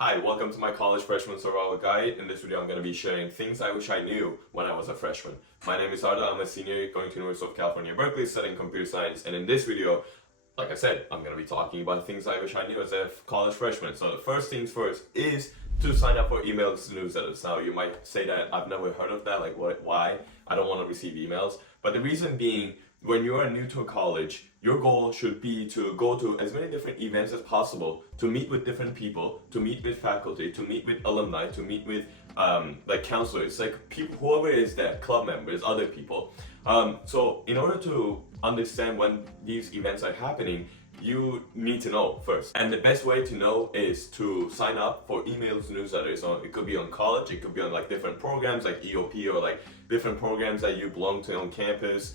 Hi, welcome to my college freshman survival guide. In this video, I'm going to be sharing things I wish I knew when I was a freshman. My name is Arda. I'm a senior going to University of California, Berkeley, studying computer science. And in this video, like I said, I'm going to be talking about things I wish I knew as a college freshman. So the first things first is to sign up for emails newsletters. Now, you might say that I've never heard of that. Like, what? Why? I don't want to receive emails. But the reason being, when you are new to a college, your goal should be to go to as many different events as possible, to meet with different people, to meet with faculty, to meet with alumni, to meet with like counselors, like people, whoever is there, club members, other people. So in order to understand when these events are happening, you need to know first. And the best way to know is to sign up for emails newsletters. So it could be on college, it could be on like different programs like EOP or like different programs that you belong to on campus.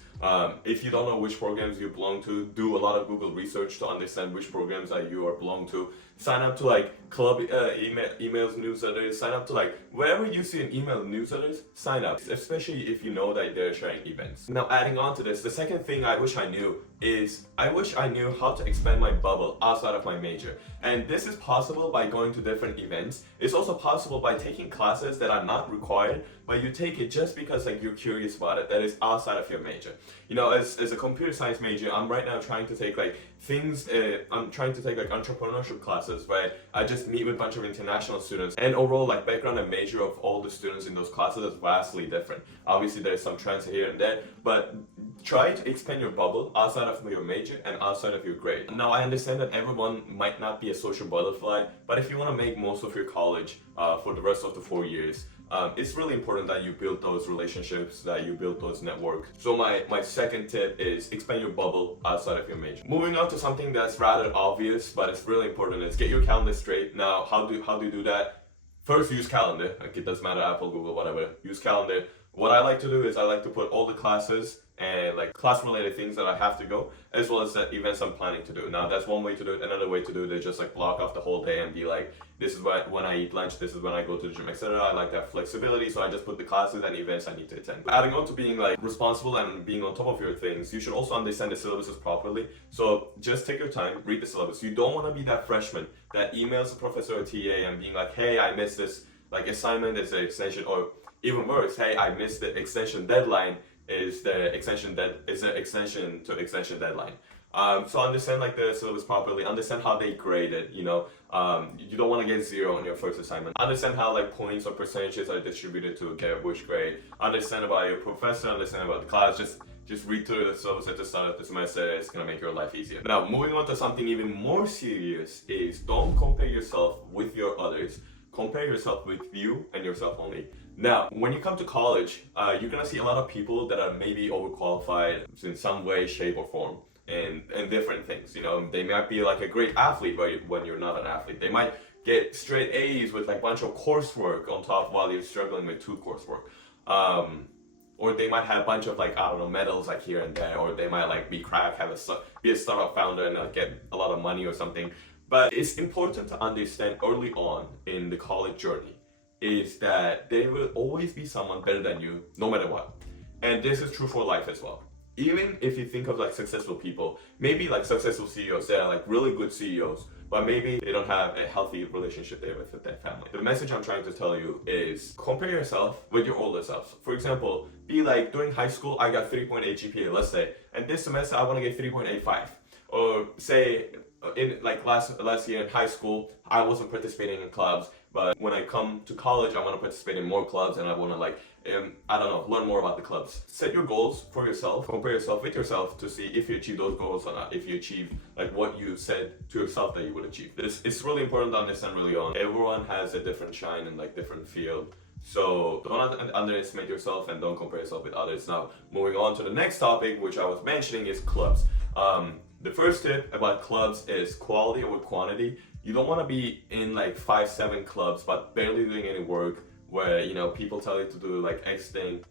If you don't know which programs you belong to, do a lot of Google research to understand which programs that you are belong to. Sign up to like club emails newsletters, sign up to like wherever you see an email newsletters, sign up, especially if you know that they're sharing events. Now adding on to this, the second thing I wish I knew is I wish I knew how to expand my bubble outside of my major. And this is possible by going to different events. It's also possible by taking classes that are not required, but you take it just because like you're curious about it, that is outside of your major. You know, as a computer science major, I'm right now trying to take like things, I'm trying to take like entrepreneurship classes, right? I just meet with a bunch of international students, and overall like background and major of all the students in those classes is vastly different. Obviously there's some trends here and there, but try to expand your bubble outside of your major and outside of your grade. Now I understand that everyone might not be a social butterfly, but if you want to make most of your college for the rest of the 4 years, it's really important that you build those relationships, that you build those networks. So my second tip is expand your bubble outside of your major. Moving on to something that's rather obvious, but it's really important, is get your calendar straight. Now, how do you do that? First, use calendar. Like, it doesn't matter, Apple, Google, whatever. Use calendar. What I like to do is I like to put all the classes and like class related things that I have to go, as well as the events I'm planning to do. Now that's one way to do it. Another way to do it is just like block off the whole day and be like, this is when I eat lunch, this is when I go to the gym, etc. I like that flexibility, so I just put the classes and events I need to attend. Adding on to being like responsible and being on top of your things, you should also understand the syllabuses properly. So just take your time, read the syllabus. You don't want to be that freshman that emails the professor or TA and being like, hey, I missed this like assignment, is an extension, or even worse, hey, I missed the extension deadline. Is the extension to extension deadline. So understand like the syllabus properly, understand how they grade it, you know. You don't want to get 0 on your first assignment. Understand how like points or percentages are distributed to get which grade. Understand about your professor, understand about the class, just read through the syllabus at the start of the semester. It's gonna make your life easier. Now moving on to something even more serious is don't compare yourself with your others. Compare yourself with you and yourself only. Now, when you come to college, you're gonna see a lot of people that are maybe overqualified in some way, shape, or form, and different things. You know, they might be like a great athlete, but when you're not an athlete, they might get straight A's with like a bunch of coursework on top while you're struggling with 2 coursework. Or they might have a bunch of like, I don't know, medals like here and there, or they might like be crack, be a startup founder and get a lot of money or something. But it's important to understand early on in the college journey is that there will always be someone better than you, no matter what. And this is true for life as well. Even if you think of like successful people, maybe like successful CEOs, they're like really good CEOs, but maybe they don't have a healthy relationship there with their family. The message I'm trying to tell you is compare yourself with your older self. For example, be like, during high school, I got 3.8 GPA, let's say, and this semester I want to get 3.85. Or say, in like last year in high school, I wasn't participating in clubs, but when I come to college, I want to participate in more clubs and I want to like, I don't know, learn more about the clubs. Set your goals for yourself, compare yourself with yourself to see if you achieve those goals or not, if you achieve like what you said to yourself that you would achieve. It's really important to understand early on. Everyone has a different shine and like different field. So don't underestimate yourself and don't compare yourself with others. Now, moving on to the next topic, which I was mentioning, is clubs. The first tip about clubs is quality over quantity. You don't want to be in like 5-7 clubs but barely doing any work, where you know people tell you to do like X thing.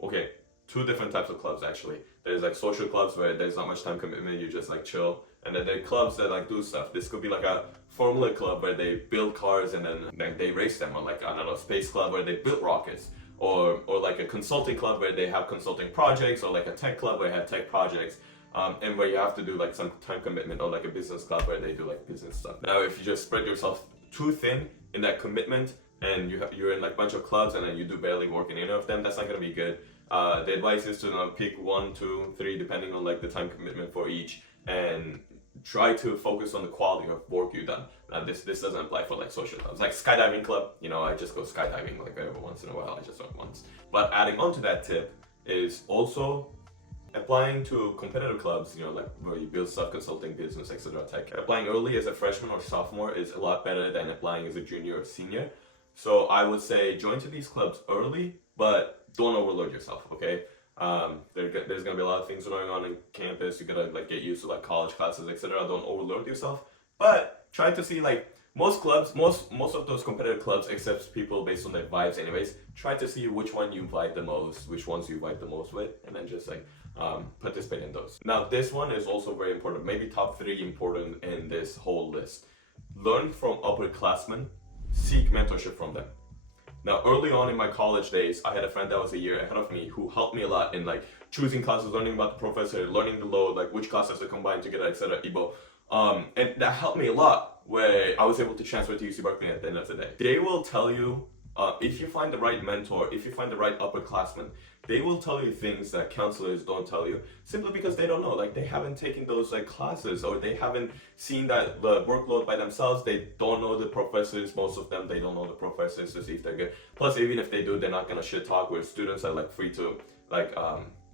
Okay, 2 different types of clubs actually. There's like social clubs where there's not much time commitment, you just like chill, and then there are clubs that like do stuff. This could be like a Formula club where they build cars and then they race them, or like, I don't know, space club where they build rockets, or like a consulting club where they have consulting projects, or like a tech club where they have tech projects. And where you have to do like some time commitment, or like a business club where they do like business stuff. Now, if you just spread yourself too thin in that commitment, and you're in like a bunch of clubs and then you do barely work in any of them, that's not gonna be good. The advice is to pick 1, 2, 3, depending on like the time commitment for each, and try to focus on the quality of work you've done. This doesn't apply for like social clubs, like skydiving club. I just go skydiving like every once in a while. I just went once. But adding on to that tip is also applying to competitive clubs, like where you build stuff, consulting, business, etc. tech. Applying early as a freshman or sophomore is a lot better than applying as a junior or senior. So I would say join to these clubs early, but don't overload yourself, okay? There's gonna be a lot of things going on in campus. You gotta like get used to like college classes, etc. Don't overload yourself, but try to see like most clubs, most of those competitive clubs accept people based on their vibes anyways. Try to see which one you vibe the most, which ones you vibe the most with, and then just like participate in those. Now this one is also very important, maybe top 3 important in this whole list. Learn from upperclassmen, seek mentorship from them. Now, early on in my college days, I had a friend that was a year ahead of me who helped me a lot in like choosing classes, learning about the professor, learning the load, like which classes to combine together, etc. And that helped me a lot, where I was able to transfer to UC Berkeley at the end of the day. They will tell you, if you find the right mentor, if you find the right upperclassman, they will tell you things that counselors don't tell you, simply because they don't know. Like they haven't taken those like classes, or they haven't seen that the workload by themselves. They don't know the professors. Most of them, they don't know the professors to see if they're good. Plus, even if they do, they're not gonna shit talk, where students are like free to like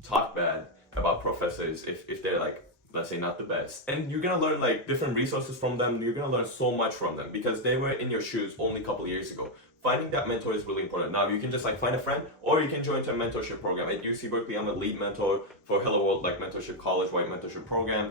talk bad about professors if they're like, let's say, not the best. And you're gonna learn like different resources from them. You're gonna learn so much from them because they were in your shoes only a couple years ago. Finding that mentor is really important. Now you can just like find a friend, or you can join to a mentorship program. At UC Berkeley, I'm a lead mentor for Hello World like mentorship college-wide mentorship program.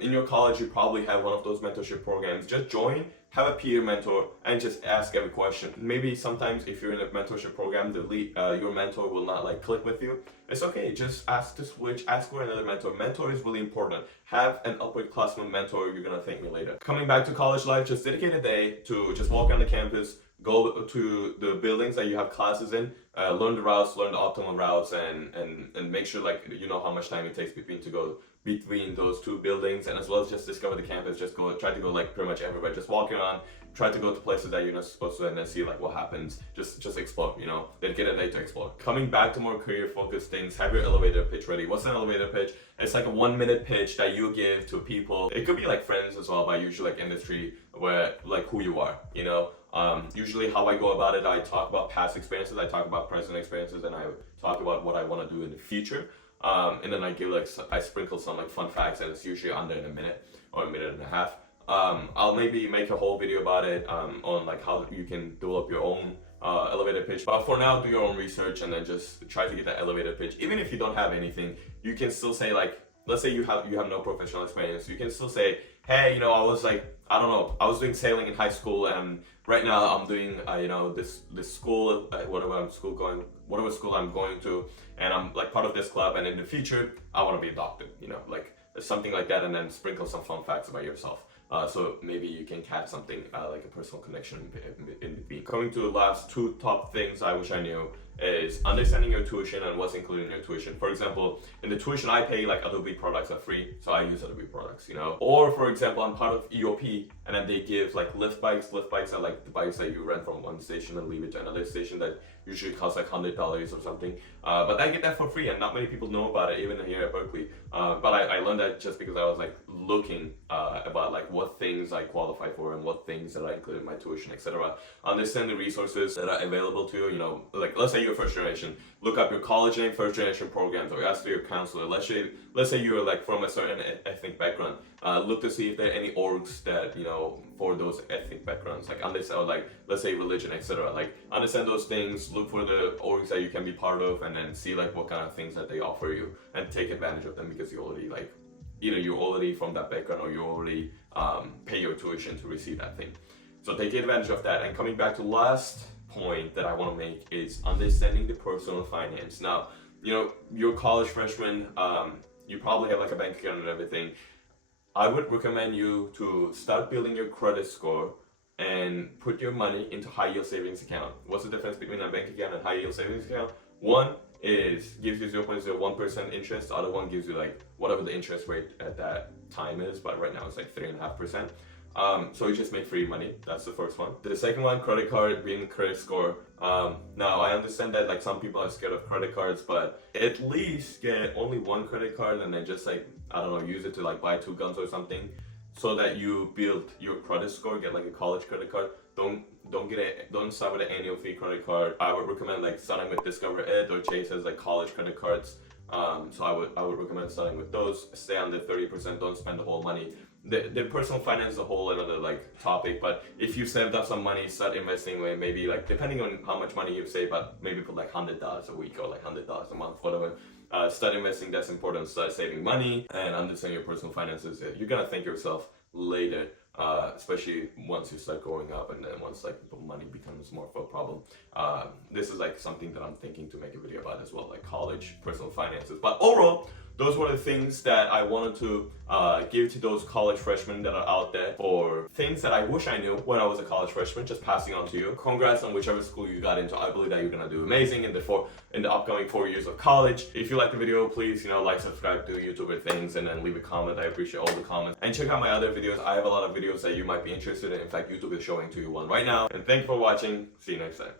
In your college, you probably have one of those mentorship programs. Just join, have a peer mentor, and just ask every question. Maybe sometimes if you're in a mentorship program, the lead, your mentor will not like click with you. It's okay, just ask to switch, ask for another mentor. Mentor is really important. Have an upperclassman mentor, you're gonna thank me later. Coming back to college life, just dedicate a day to just walk around the campus, go to the buildings that you have classes in, learn the routes, learn the optimal routes, and make sure like you know how much time it takes to go between those 2 buildings, and as well as just discover the campus. Just try to go like pretty much everywhere. Just walk around, try to go to places that you're not supposed to, and then see like what happens. Just explore, then get a day to explore. Coming back to more career focused things, have your elevator pitch ready. What's an elevator pitch? It's like a 1-minute pitch that you give to people. It could be like friends as well, but usually like industry, where like who you are, usually how I go about it, I talk about past experiences, I talk about present experiences, and I talk about what I want to do in the future. And then I sprinkle some like fun facts, and it's usually under in a minute or a minute and a half. I'll maybe make a whole video about it on like how you can develop your own elevator pitch. But for now, do your own research and then just try to get that elevator pitch. Even if you don't have anything, you can still say like, let's say you have no professional experience, you can still say, hey, I was like, I don't know, I was doing sailing in high school, and right now I'm doing this school, whatever school I'm going to, and I'm like part of this club, and in the future I want to be a doctor, like something like that, and then sprinkle some fun facts about yourself. So maybe you can catch something like a personal connection in between. Coming to the last 2 top things I wish I knew is understanding your tuition and what's included in your tuition. For example, in the tuition I pay, like Adobe products are free, so I use Adobe products, Or for example, I'm part of EOP, and then they give like lift bikes. Lift bikes are like the bikes that you rent from one station and leave it to another station that usually costs like $100 or something. But I get that for free, and not many people know about it, even here at Berkeley. But I learned that just because I was like looking about like what things I qualify for and what things that I include in my tuition, etc. Understand the resources that are available to you. Like let's say you're first generation, look up your college name, first generation programs, or ask your counselor. Let's say you're like from a certain ethnic background. Look to see if there are any orgs that for those ethnic backgrounds, like understand, or like let's say religion, etc. Like understand those things. Look for the orgs that you can be part of, and then see like what kind of things that they offer you, and take advantage of them, because you already like either you're already from that background, or you already pay your tuition to receive that thing. So take advantage of that. And coming back to last point that I want to make is understanding the personal finance. Now, you're college freshman, you probably have like a bank account and everything. I would recommend you to start building your credit score and put your money into high yield savings account. What's the difference between a bank account and high yield savings account? One gives you 0.01% interest. The other one gives you like whatever the interest rate at that time is, but right now it's like 3.5%. So you just make free money. That's the first one. The second one, credit card, being credit score. Now I understand that like some people are scared of credit cards, but at least get only one credit card and then just like, I don't know, use it to like buy 2 guns or something, so that you build your credit score. Get like a college credit card. Don't start with an annual fee credit card. I would recommend like starting with Discover It or Chase as like college credit cards. So I would recommend starting with those. Stay under 30%. Don't spend the whole money. The personal finance is a whole another like topic, but if you saved up some money, start investing with maybe like, depending on how much money you save, but maybe put like $100 a week or like $100 a month, whatever. Start investing. That's important. Start saving money and understand your personal finances. You're gonna thank yourself later, especially once you start growing up, and then once like money becomes more of a problem. This is like something that I'm thinking to make a video about as well, like college personal finances. But overall, those were the things that I wanted to give to those college freshmen that are out there, for things that I wish I knew when I was a college freshman, just passing on to you. Congrats on whichever school you got into. I believe that you're gonna do amazing in the upcoming 4 years of college. If you like the video, please, like, subscribe, do YouTuber things, and then leave a comment. I appreciate all the comments. And check out my other videos. I have a lot of videos that you might be interested in. In fact, YouTube is showing to you one right now. And thank you for watching. See you next time.